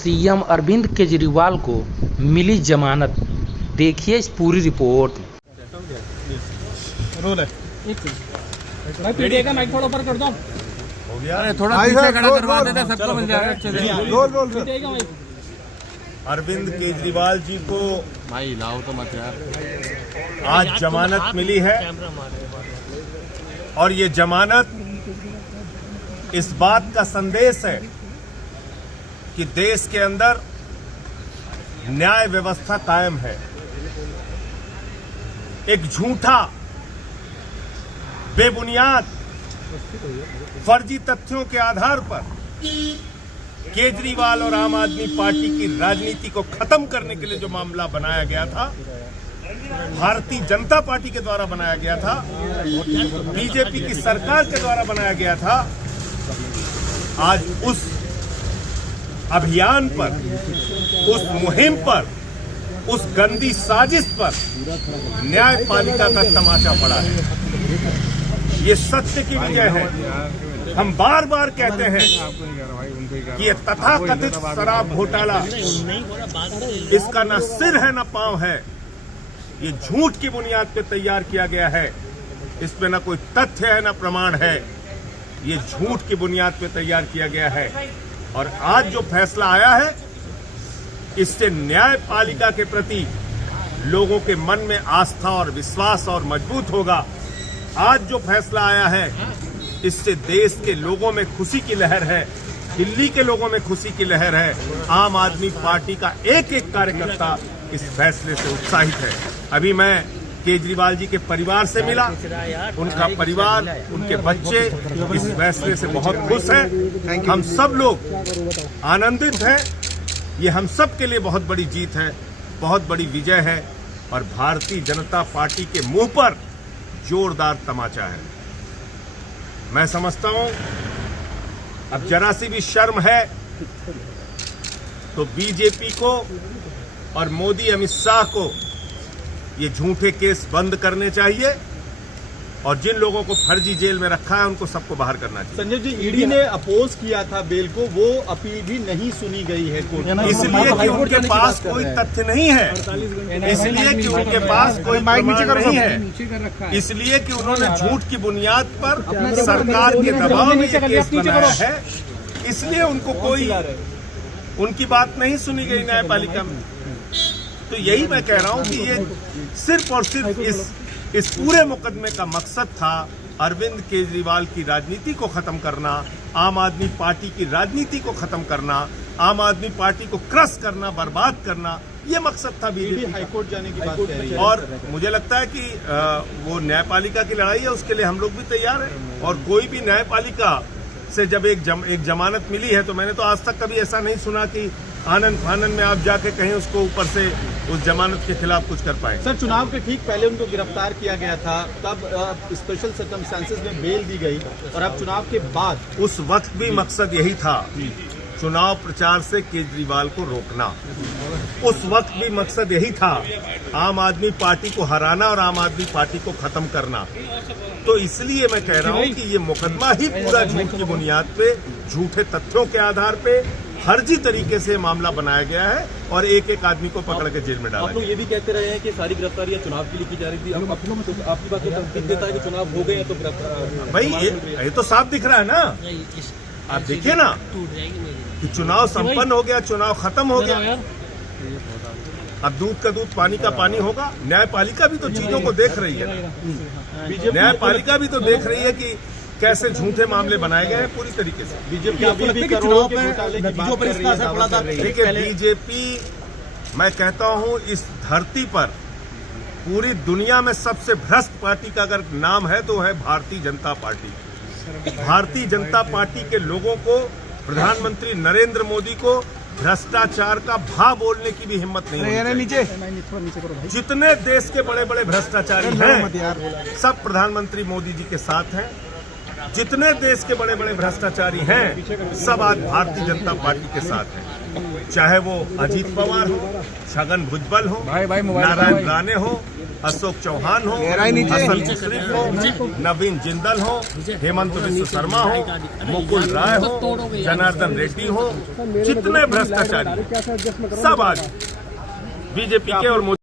CM Arvind Kejriwal को मिली जमानत। देखिए इस पूरी रिपोर्ट। रोल है भाई पीडीए का माइक थोड़ा ऊपर कर दो। हो गया। अरे थोड़ा पीछे खड़ा करवा देते, सबको मिल जाएगा अच्छे से। रोल पीडीए का माइक। अरविंद केजरीवाल जी को भाई लाओ तो मत यार। आज जमानत मिली है और ये जमानत इस बात का संदेश है कि देश के अंदर न्याय व्यवस्था कायम है। एक झूठा, बेबुनियाद, फर्जी तथ्यों के आधार पर केजरीवाल और आम आदमी पार्टी की राजनीति को खत्म करने के लिए जो मामला बनाया गया था, भारतीय जनता पार्टी के द्वारा बनाया गया था, बीजेपी की सरकार के द्वारा बनाया गया था, आज उस अभियान पर, उस मुहिम पर, उस गंदी साजिश पर न्यायपालिका का तमाचा पड़ा है। ये सत्य की विजय है। हम बार बार कहते हैं कि ये तथाकथित शराब घोटाला, इसका न सिर है न पांव है। ये झूठ की बुनियाद पर तैयार किया गया है। इसमें न कोई तथ्य है न प्रमाण है। ये झूठ की बुनियाद पर तैयार किया गया है। और आज जो फैसला आया है, इससे न्यायपालिका के प्रति लोगों के मन में आस्था और विश्वास और मजबूत होगा। आज जो फैसला आया है, इससे देश के लोगों में खुशी की लहर है, दिल्ली के लोगों में खुशी की लहर है। आम आदमी पार्टी का एक एक कार्यकर्ता इस फैसले से उत्साहित है। अभी मैं केजरीवाल जी के परिवार से मिला। उनका परिवार, उनके बच्चे इस फैसले से बहुत खुश हैं। हम सब लोग आनंदित हैं। ये हम सब के लिए बहुत बड़ी जीत है, बहुत बड़ी विजय है और भारतीय जनता पार्टी के मुंह पर जोरदार तमाचा है। मैं समझता हूं अब जरा सी भी शर्म है तो बीजेपी को और मोदी अमित शाह को ये झूठे केस बंद करने चाहिए और जिन लोगों को फर्जी जेल में रखा है उनको सबको बाहर करना चाहिए। संजय जी, ईडी ने अपोज किया था बेल को, वो अपील भी नहीं सुनी गई है कोर्ट में। इसलिए कि उनके पास कोई तथ्य नहीं है, इसलिए कि उनके पास कोई प्रमाण नहीं है, इसलिए कि उन्होंने झूठ की बुनियाद पर सरकार के दबाव में ये केस बनाया है। इसलिए उनको कोई, उनकी बात नहीं सुनी गई न्यायपालिका में। तो यही मैं कह रहा हूं कि ये सिर्फ और सिर्फ इस पूरे मुकदमे का मकसद था अरविंद केजरीवाल की राजनीति को खत्म करना, आम आदमी पार्टी की राजनीति को खत्म करना, आम आदमी पार्टी को क्रश करना, बर्बाद करना। ये मकसद था बीजेपी हाईकोर्ट जाने की बात कह रही है। और मुझे लगता है कि वो न्यायपालिका की लड़ाई है, उसके लिए हम लोग भी तैयार हैं। और कोई भी न्यायपालिका से जब एक जमानत मिली है, तो मैंने तो आज तक कभी ऐसा नहीं सुना कि आनंद फानंद में आप जाके कहीं उसको ऊपर से उस जमानत के खिलाफ कुछ कर पाए। सर, चुनाव के ठीक पहले उनको गिरफ्तार किया गया था, तब स्पेशल सर्कमस्टेंसेस में बेल दी गई और अब चुनाव के बाद उस वक्त भी मकसद यही था, चुनाव प्रचार से केजरीवाल को रोकना। उस वक्त भी मकसद यही था, आम आदमी पार्टी को हराना और आम आदमी पार्टी को खत्म करना। तो इसलिए मैं कह रहा हूं कि ये मुकदमा ही पूरा झूठ की बुनियाद पे, झूठे तथ्यों के आधार पे, फर्जी तरीके से मामला बनाया गया है और एक एक आदमी को पकड़ के जेल में डाला आप लोग ये भी कहते रहे हैं कि सारी गिरफ्तारियां चुनाव के लिए की जा रही थी। अब आपकी बात तो तस्दीक देता है कि चुनाव हो गए तो गिरफ्तार। भाई ये तो साफ दिख रहा है ना, आप देखिए ना कि चुनाव संपन्न हो गया, चुनाव खत्म हो गया। अब दूध का दूध, पानी का पानी होगा। न्यायपालिका भी तो चीजों को देख रही है ना, न्यायपालिका भी तो देख रही है कि कैसे झूठे मामले बनाए गए हैं पूरी तरीके से। बीजेपी अभी भी करोड़ों के घोटाले की बात कर रही है। देखिए, बीजेपी, मैं कहता हूं इस धरती पर पूरी दुनिया में सबसे भ्रष्ट पार्टी का अगर नाम है तो है भारतीय जनता पार्टी। भारतीय जनता पार्टी के लोगों को, प्रधानमंत्री नरेंद्र मोदी को भ्रष्टाचार का भा बोलने की भी हिम्मत नहीं है। जितने देश के बड़े बड़े भ्रष्टाचारी हैं, सब प्रधानमंत्री मोदी जी के साथ हैं। जितने देश के बड़े बड़े भ्रष्टाचारी हैं, सब आज भारतीय जनता पार्टी के साथ हैं। चाहे वो अजीत पवार हो, छगन भुजबल हो, नारायण राणे हो, अशोक चौहान हो, हसन मुशर्रफ हो, नवीन जिंदल हो, हेमंत बिस्व शर्मा हो, मुकुल राय हो, जनार्दन रेड्डी हो, जितने भ्रष्टाचारी सब आज बीजेपी के और